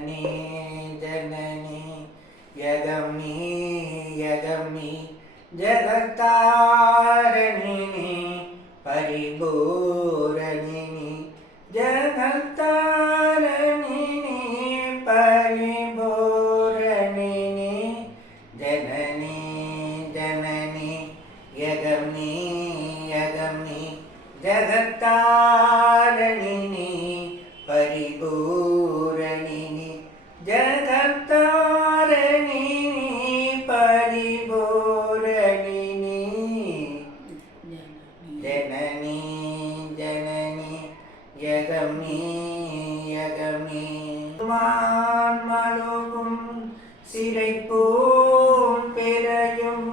जननी जननी यगमी यगमी जगत्तारिणी परिपूरणिनी जगत्तारिणी परिपूरणिनी जननी जननी यगमी यगमी जगत्तारिणी परिपूरणिनी जगत्तारिणी परिपूरणिनी जननी जननी यगमी यगमी मानमलुगुम सिரைப்போம் பெரையும்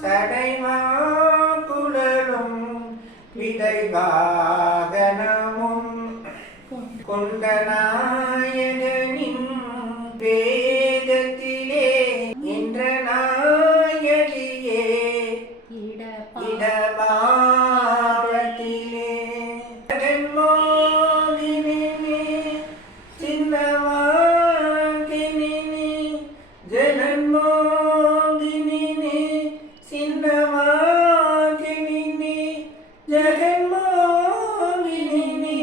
சடைமா குழலும் விதைவாகனமும் கொண்டநாயகனின் வேதத்திலே என்ற நாயகியே இடபாகத்திலே ஜெகன்மோகினி சின்னவாகினி ஜெகன்மோகினி சின்னவாகினி ஜெகன்மோகினி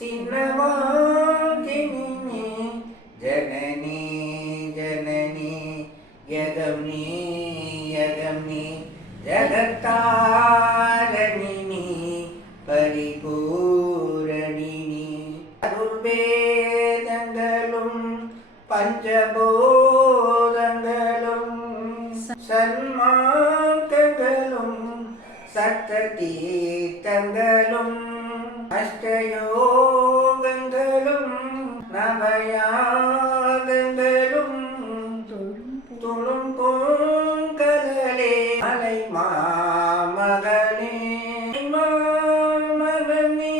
சின்னவாகினி ஜனனி ஜனனி யகமி யகமி ஜகத்தாரிணி பரிபூரணினி அருள்வேதங்களும் பஞ்சபோதங்களும் சன்மார்க்கங்களும் சத்ததீர்த்தங்களும் அஷ்டயோகங்களும் நவயாகங்களும் துளும் பூங்கடலே மலை மாமகனே மாமகனே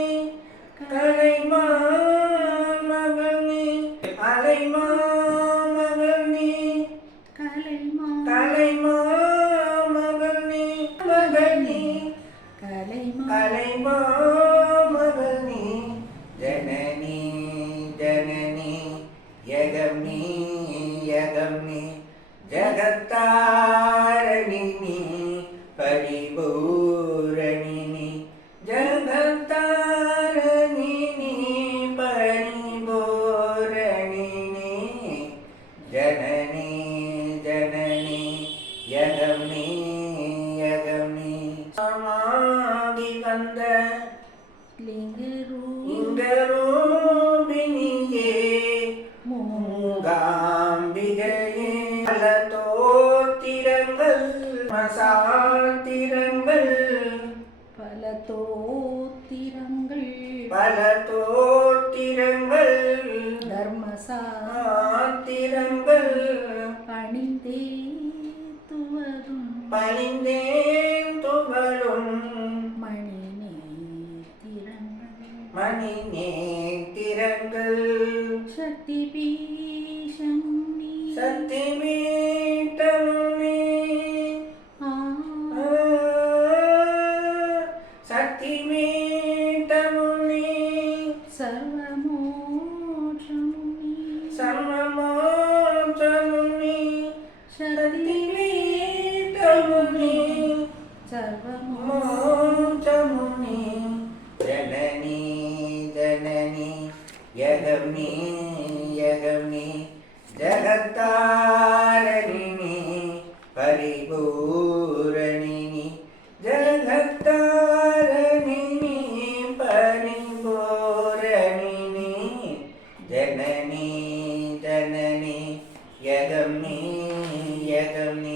கலை மாமகனே அலை மாமகனே கலை மாமகனே மகனே கலை மாமகனே ஜனனி ஜனனி யகமி யகமி ஜகத்தாரிணி பரிபூரணினி ஜகத்தாரிணி பரிபூரணினி ஜனனி ஜனனி யகமி யகமி சமாதி வந்த லிங்கரூபிணியே மூகாம்பிகையே பல தோத்திரங்கள் மசாத்திரங்கள் பல தோத்திரங்கள் தர்மசாத்திரங்கள் பணிந்தே துவரும் பணிந்தேன் துவரும் மணி நேத்திரங்கள் சக்தி பீஷமுனி சக்தி மீட்டமுனி சக்தி மீட்டமுனி சர்வமோட்சமுனி சர்வமோட்சமுனி சக்தி மீட்டமுனி சர்வமோட்சமுனி ஜனனி ஜனனி யகமி யகமி ஜகத்தாரிணி பரிபூரணினி ஜகத்தாரிணி பரிபூரணினி ஜனனி ஜனனி யகமி யகமி